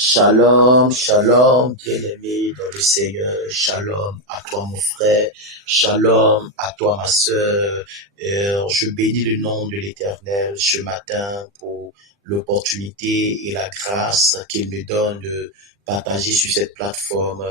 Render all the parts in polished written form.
Shalom, shalom, bien-aimé dans le Seigneur. Shalom à toi, mon frère. Shalom à toi, ma sœur. Je bénis le nom de l'Éternel ce matin pour l'opportunité et la grâce qu'il me donne de partager sur cette plateforme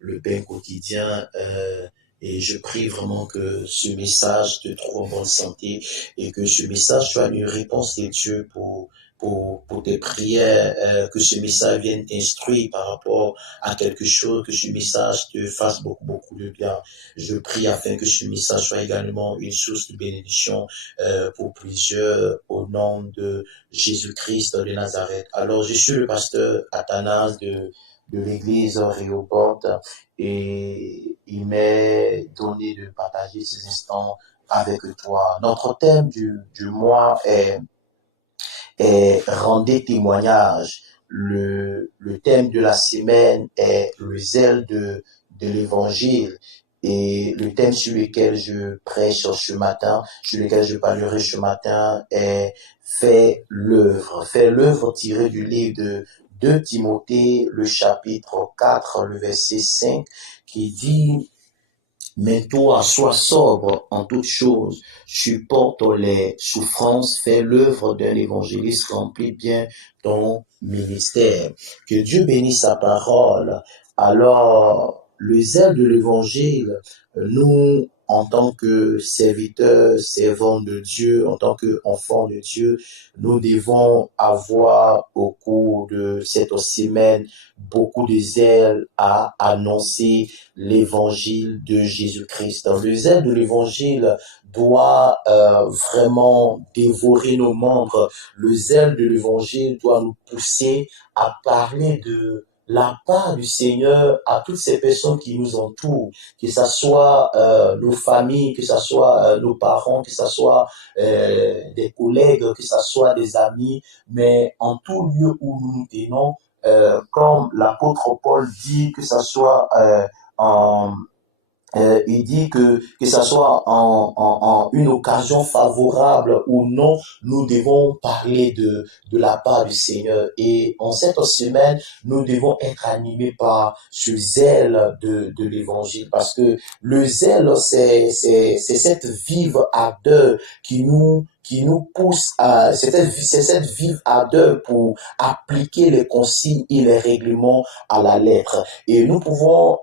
le pain quotidien. Et je prie vraiment que ce message te trouve en bonne santé et que ce message soit une réponse de Dieu pour tes prières, que ce message vienne t'instruire par rapport à quelque chose, que ce message te fasse beaucoup de bien. Je prie afin que ce message soit également une source de bénédiction pour plusieurs au nom de Jésus-Christ de Nazareth. Alors, je suis le pasteur Athanas de l'église Réhoboth et il m'est donné de partager ces instants avec toi. Notre thème du mois est rendez témoignage. Le thème de la semaine est le zèle de l'évangile. Et le thème sur lequel je prêche ce matin, sur lequel je parlerai ce matin est Fais l'œuvre. Fais l'œuvre tiré du livre de 2 Timothée, le chapitre 4, le verset 5, qui dit: mais toi, sois sobre en toutes choses, supporte les souffrances, fais l'œuvre d'un évangéliste, remplis bien ton ministère. Que Dieu bénisse sa parole. Alors, le zèle de l'évangile, nous, en tant que serviteurs, servants de Dieu, en tant qu'enfants de Dieu, nous devons avoir au cours de cette semaine beaucoup de zèle à annoncer l'évangile de Jésus-Christ. Le zèle de l'évangile doit vraiment dévorer nos membres. Le zèle de l'évangile doit nous pousser à parler de la part du Seigneur à toutes ces personnes qui nous entourent, que ce soit nos familles, que ce soit nos parents, que ce soit des collègues, que ce soit des amis, mais en tout lieu où nous nous tenons, comme l'apôtre Paul dit, que ce soit en il dit que ça soit en une occasion favorable ou non, nous devons parler de la part du Seigneur. Et en cette semaine, nous devons être animés par ce zèle de l'évangile, parce que le zèle, c'est cette vive ardeur qui nous pousse c'est cette vive ardeur pour appliquer les consignes et les règlements à la lettre. Et nous pouvons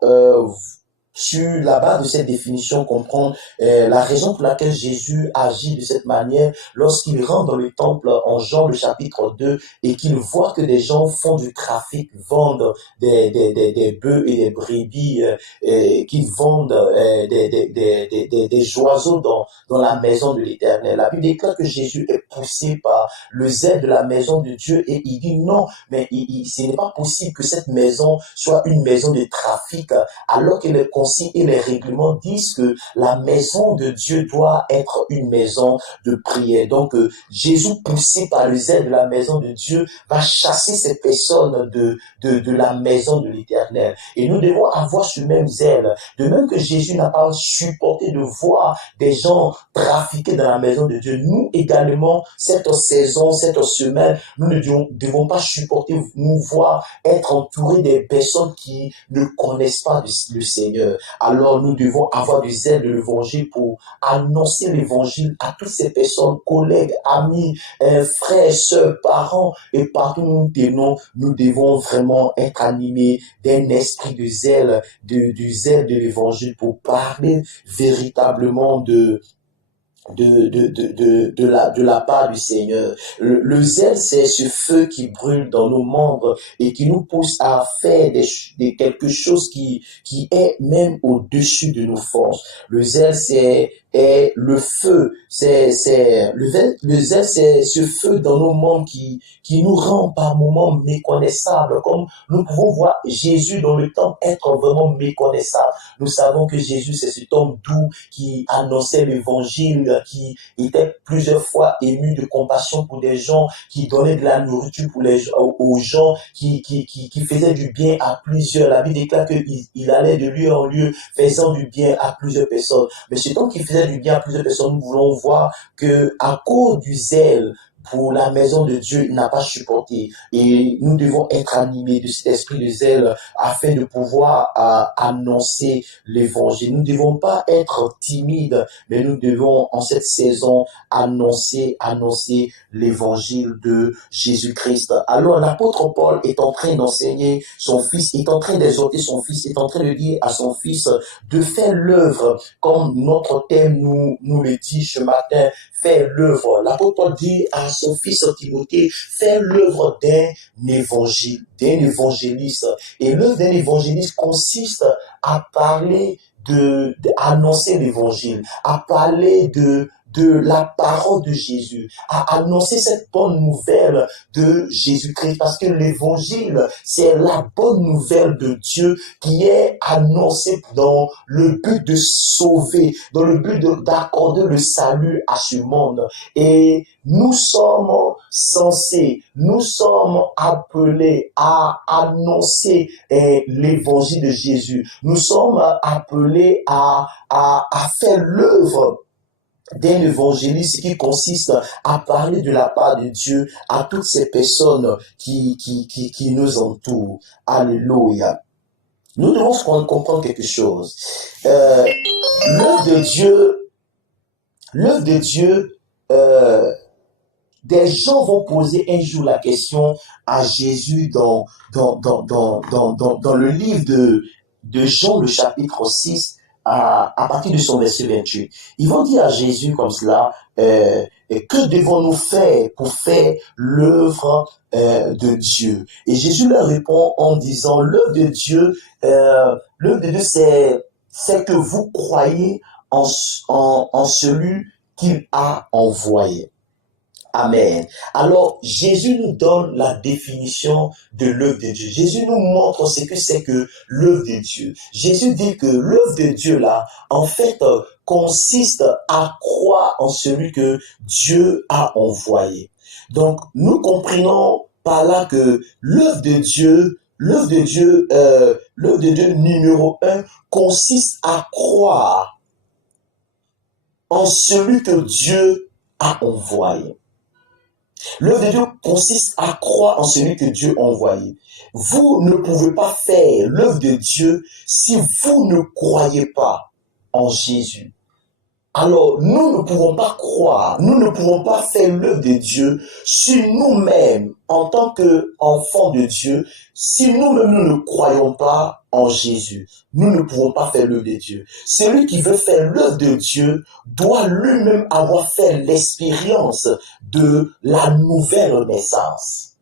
sur la base de cette définition, comprendre la raison pour laquelle Jésus agit de cette manière lorsqu'il rentre dans le temple en Jean le chapitre 2 et qu'il voit que des gens font du trafic, vendent des bœufs et des brebis, qu'ils vendent des oiseaux dans la maison de l'Éternel. La Bible déclare que Jésus est poussé par le zèle de la maison de Dieu et il dit non, mais ce n'est pas possible que cette maison soit une maison de trafic, alors que les consignes et les règlements disent que la maison de Dieu doit être une maison de prière. Donc, Jésus, poussé par le zèle de la maison de Dieu, va chasser ces personnes de la maison de l'Éternel. Et nous devons avoir ce même zèle. De même que Jésus n'a pas supporté de voir des gens trafiquer dans la maison de Dieu, nous également, cette saison, cette semaine, nous ne devons pas supporter nous voir être entourés des personnes qui ne connaissent pas le Seigneur. Alors nous devons avoir du zèle de l'évangile pour annoncer l'évangile à toutes ces personnes, collègues, amis, frères, sœurs, parents, et partout où nous tenons, nous devons vraiment être animés d'un esprit de zèle, du zèle de l'évangile pour parler véritablement de la part du Seigneur. Le zèle, c'est ce feu qui brûle dans nos membres et qui nous pousse à faire quelque chose qui est même au-dessus de nos forces. Le zèle, est le feu, le zèle, c'est ce feu dans nos membres qui nous rend par moments méconnaissables, comme nous pouvons voir Jésus dans le temple être vraiment méconnaissable. Nous savons que Jésus, c'est cet homme doux qui annonçait l'évangile, qui était plusieurs fois ému de compassion pour des gens, qui donnait de la nourriture aux gens, qui faisait du bien à plusieurs. La Bible déclare qu'il allait de lieu en lieu, faisant du bien à plusieurs personnes. Mais cet homme qui faisait du bien à plusieurs personnes, nous voulons voir que à cause du zèle pour la maison de Dieu, il n'a pas supporté. Et nous devons être animés de cet esprit de zèle afin de pouvoir annoncer l'évangile. Nous ne devons pas être timides, mais nous devons, en cette saison, annoncer l'évangile de Jésus-Christ. Alors, l'apôtre Paul est en train d'enseigner son fils, est en train d'exhorter son fils, est en train de dire à son fils de faire l'œuvre, comme notre thème nous le dit ce matin, faire l'œuvre. L'apôtre Paul dit à son fils Timothée, faire l'œuvre d'un évangéliste. Et l'œuvre d'un évangéliste consiste à parler annoncer l'évangile, à parler de la parole de Jésus, à annoncer cette bonne nouvelle de Jésus-Christ, parce que l'évangile, c'est la bonne nouvelle de Dieu qui est annoncée dans le but de sauver, dans le but d'accorder le salut à ce monde. Et nous sommes appelés à annoncer l'évangile de Jésus. Nous sommes appelés à faire l'œuvre d'un évangéliste qui consiste à parler de la part de Dieu à toutes ces personnes qui nous entourent. Alléluia. Nous devons comprendre quelque chose. L'œuvre de Dieu, des gens vont poser un jour la question à Jésus dans le livre de Jean, le chapitre 6, à partir de son verset 28. Ils vont dire à Jésus comme cela, que devons-nous faire pour faire l'œuvre de Dieu? Et Jésus leur répond en disant, l'œuvre de Dieu, c'est que vous croyez en celui qu'il a envoyé. Amen. Alors, Jésus nous donne la définition de l'œuvre de Dieu. Jésus nous montre ce que c'est que l'œuvre de Dieu. Jésus dit que l'œuvre de Dieu, là, en fait, consiste à croire en celui que Dieu a envoyé. Donc, nous comprenons par là que l'œuvre de Dieu numéro 1 consiste à croire en celui que Dieu a envoyé. L'œuvre de Dieu consiste à croire en celui que Dieu a envoyé. Vous ne pouvez pas faire l'œuvre de Dieu si vous ne croyez pas en Jésus. Alors, nous ne pouvons pas croire, nous ne pouvons pas faire l'œuvre de Dieu si nous-mêmes, en tant qu'enfants de Dieu, si nous-mêmes nous ne croyons pas en Jésus. Nous ne pouvons pas faire l'œuvre de Dieu. Celui qui veut faire l'œuvre de Dieu doit lui-même avoir fait l'expérience de la nouvelle naissance.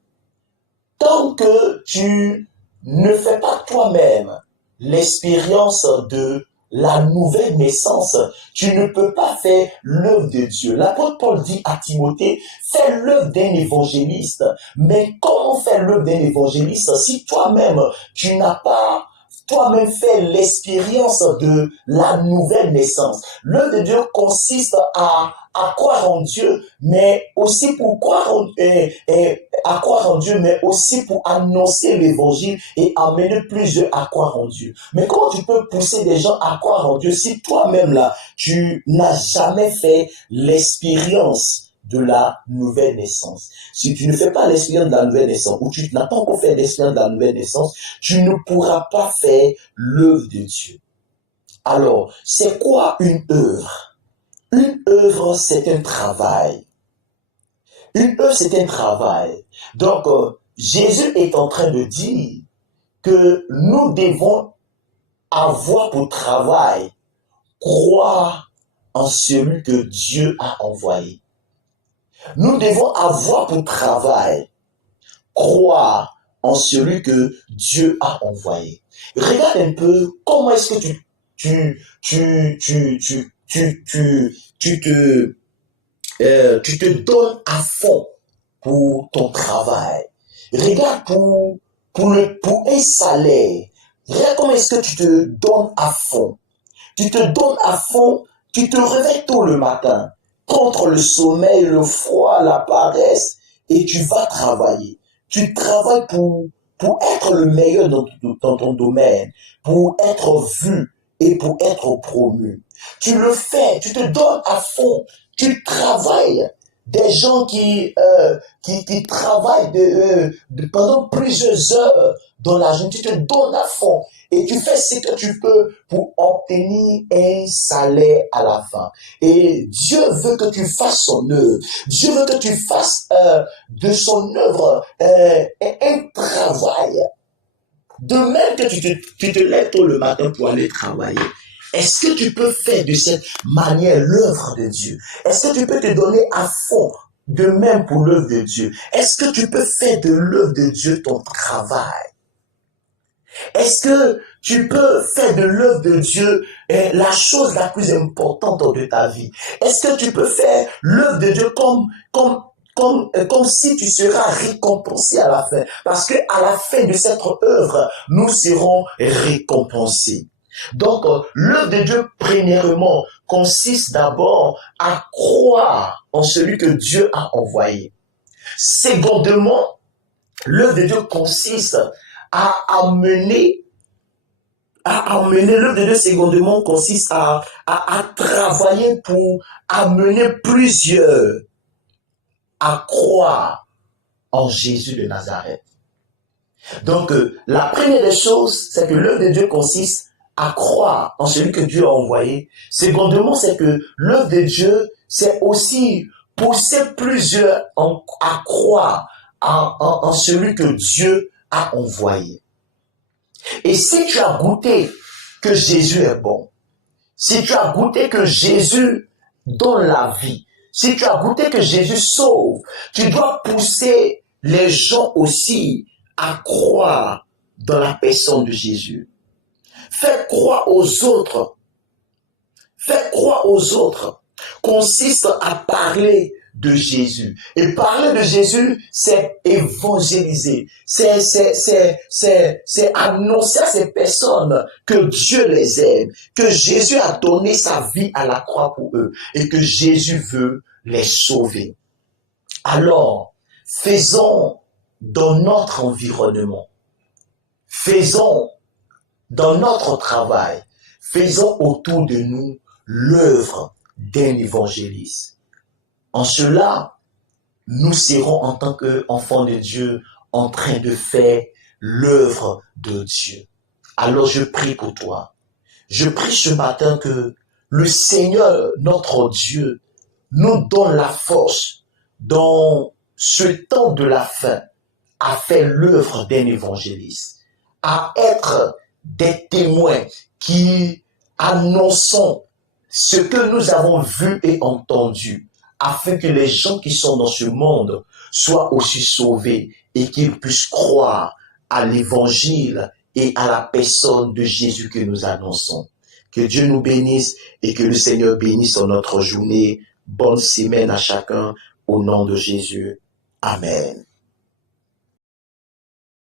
Tant que tu ne fais pas toi-même l'expérience de la nouvelle naissance, tu ne peux pas faire l'œuvre de Dieu. L'apôtre Paul dit à Timothée, fais l'œuvre d'un évangéliste. Mais comment faire l'œuvre d'un évangéliste si toi-même, tu n'as pas toi-même fait l'expérience de la nouvelle naissance? L'œuvre de Dieu consiste à croire en Dieu, mais aussi pour croire en Dieu, mais aussi pour annoncer l'évangile et amener plusieurs à croire en Dieu. Mais comment tu peux pousser des gens à croire en Dieu si toi-même là, tu n'as jamais fait l'expérience de la nouvelle naissance? Si tu ne fais pas l'expérience de la nouvelle naissance, ou tu n'as pas encore fait l'expérience de la nouvelle naissance, tu ne pourras pas faire l'œuvre de Dieu. Alors, c'est quoi une œuvre? Une œuvre, c'est un travail. Une œuvre, c'est un travail. Donc, Jésus est en train de dire que nous devons avoir pour travail croire en celui que Dieu a envoyé. Nous devons avoir pour travail croire en celui que Dieu a envoyé. Regarde un peu comment est-ce que tu te donnes à fond pour ton travail. Regarde pour un salaire. Regarde comment est-ce que tu te donnes à fond. Tu te donnes à fond, tu te réveilles tôt le matin contre le sommeil, le froid, la paresse et tu vas travailler. Tu travailles pour être le meilleur dans ton domaine, pour être vu et pour être promu. Tu le fais, tu te donnes à fond, tu travailles des gens qui travaillent pendant plusieurs heures dans la journée, tu te donnes à fond et tu fais ce que tu peux pour obtenir un salaire à la fin. Et Dieu veut que tu fasses son œuvre. Dieu veut que tu fasses de son œuvre un travail. De même que tu te lèves tôt le matin pour aller travailler. Est-ce que tu peux faire de cette manière l'œuvre de Dieu? Est-ce que tu peux te donner à fond de même pour l'œuvre de Dieu? Est-ce que tu peux faire de l'œuvre de Dieu ton travail? Est-ce que tu peux faire de l'œuvre de Dieu la chose la plus importante de ta vie? Est-ce que tu peux faire l'œuvre de Dieu comme si tu seras récompensé à la fin? Parce que à la fin de cette œuvre, nous serons récompensés. Donc, l'œuvre de Dieu, premièrement, consiste d'abord à croire en celui que Dieu a envoyé. Secondement, l'œuvre de Dieu consiste à amener, l'œuvre de Dieu, secondement, consiste à travailler pour amener plusieurs à croire en Jésus de Nazareth. Donc, la première des choses, c'est que l'œuvre de Dieu consiste à croire en celui que Dieu a envoyé. Secondement, c'est que l'œuvre de Dieu, c'est aussi pousser plusieurs à croire en celui que Dieu a envoyé. Et si tu as goûté que Jésus est bon, si tu as goûté que Jésus donne la vie, si tu as goûté que Jésus sauve, tu dois pousser les gens aussi à croire dans la personne de Jésus. Faire croire aux autres. Faire croire aux autres consiste à parler de Jésus. Et parler de Jésus, c'est évangéliser. C'est annoncer à ces personnes que Dieu les aime, que Jésus a donné sa vie à la croix pour eux et que Jésus veut les sauver. Alors, faisons dans notre environnement, faisons dans notre travail, faisons autour de nous l'œuvre d'un évangéliste. En cela, nous serons en tant qu'enfants de Dieu en train de faire l'œuvre de Dieu. Alors je prie pour toi. Je prie ce matin que le Seigneur, notre Dieu, nous donne la force dans ce temps de la fin à faire l'œuvre d'un évangéliste, à être des témoins qui annonçons ce que nous avons vu et entendu, afin que les gens qui sont dans ce monde soient aussi sauvés et qu'ils puissent croire à l'évangile et à la personne de Jésus que nous annonçons. Que Dieu nous bénisse et que le Seigneur bénisse notre journée. Bonne semaine à chacun au nom de Jésus. Amen.